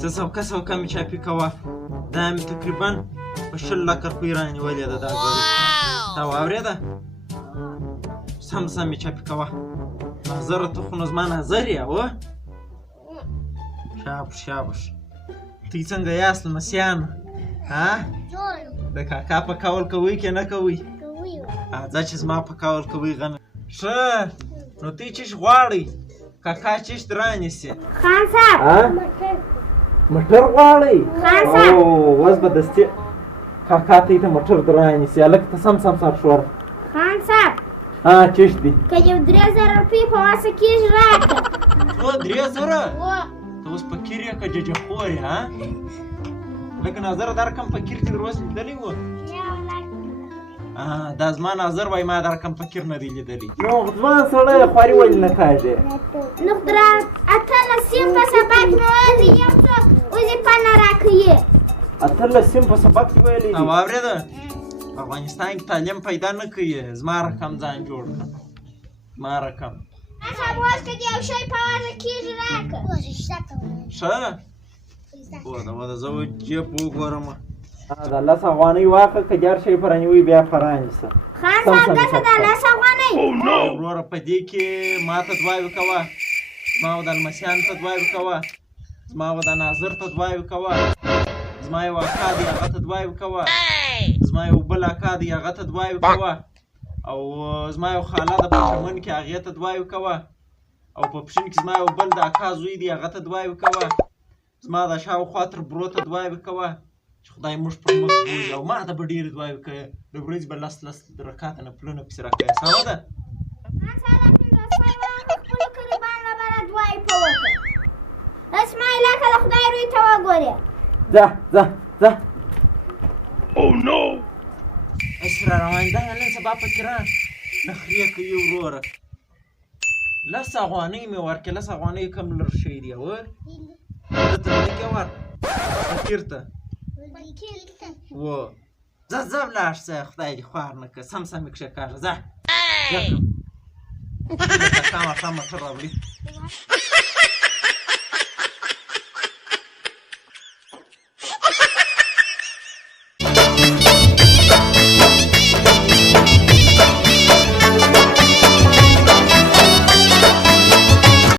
څه سوکه مې چاپي کوه دا مې تقریبا په 100 لکه روپۍ رانیولې ده دا ګړۍ تا واورېده سم مې چاپي کوه نظره ته خو نو زما نظر یې هو شاباش تاسې څنګه یاست لمسیانو ها د کاکا په کول کوئ که نه کوئ ځه چې زما په کول کوئ غمې ښه نو تاسې چیش غواړئ کاکا چیشت رانیسي خان صاحب موټر غواړئ خان صاحب اوس به دستي کاکا ته ته موټر در رانیسي هلک ته سم سر شور خان صاحب چیش دي که یو 3000 روپۍ په واسه کېږي راکړه 3000 ته اوس فقیر یې که ججه خور یې ها لکه نظر دا رقم فقیر چې در اوس لیدلی و دا زما نظر وایي ما دا رقم فقیر نه دی لیدلی نو ځوان سړی خواري ولې نه کاږې نو خدای اتلسیم په سبق مې ویلي یم څوک وظیفه نه راکوي 18 په سبق کې ویلي دي واورېده په افغانستان کې تعلیم پیدا نه کوي زما رقم ځان جوړ کړه زما رقم صاحب اوس که د یو شی په واسه کېږي راکړه ښه وده زه جیب وګورم دا 10 افغانۍ واخله که هر شی په رانیوي بیا په رانیسه خان صاحب ګټه ده 10 افغانۍ وروره په دې کې ما ته دعا وکوه زما و د لمسیانو ته دعا وکوه زما و د ناظر ته دعا وکوه زما یو اکا دی هغه ته دعا وکوه زما یو بل اکا دی هغه ته دعا وکوه او زما یو خاله ده په چمن کې هغې ته دعا وکوه او په پښین کې زما یو بل د اکا زوی دی هغه ته دعا وکوه زما د شاوخوا تر برو ته دعا وکوه چې خدای موږ پر مخ بوځي او ما ته به ډېرې دعا وکړې د ورځې به 10 رکعته نفلونه پسې راکوې سمه ده خپلو قریبانو لپاره دعا یې په وکړه اسما علاقه د خدای روی ته وګورې ځه اش را روان ده نن سبا پکې را نخرې کوي وروره 10 افغانۍ مې ورکړې 10 افغانۍ کم لږ شوي دي هو ده ته مې کې ور فقیر ته و ځه ولاړ شه خدای دې خوار نه کړه سم یې کښېکاږه ځه کاکا ماښام موټر راوړي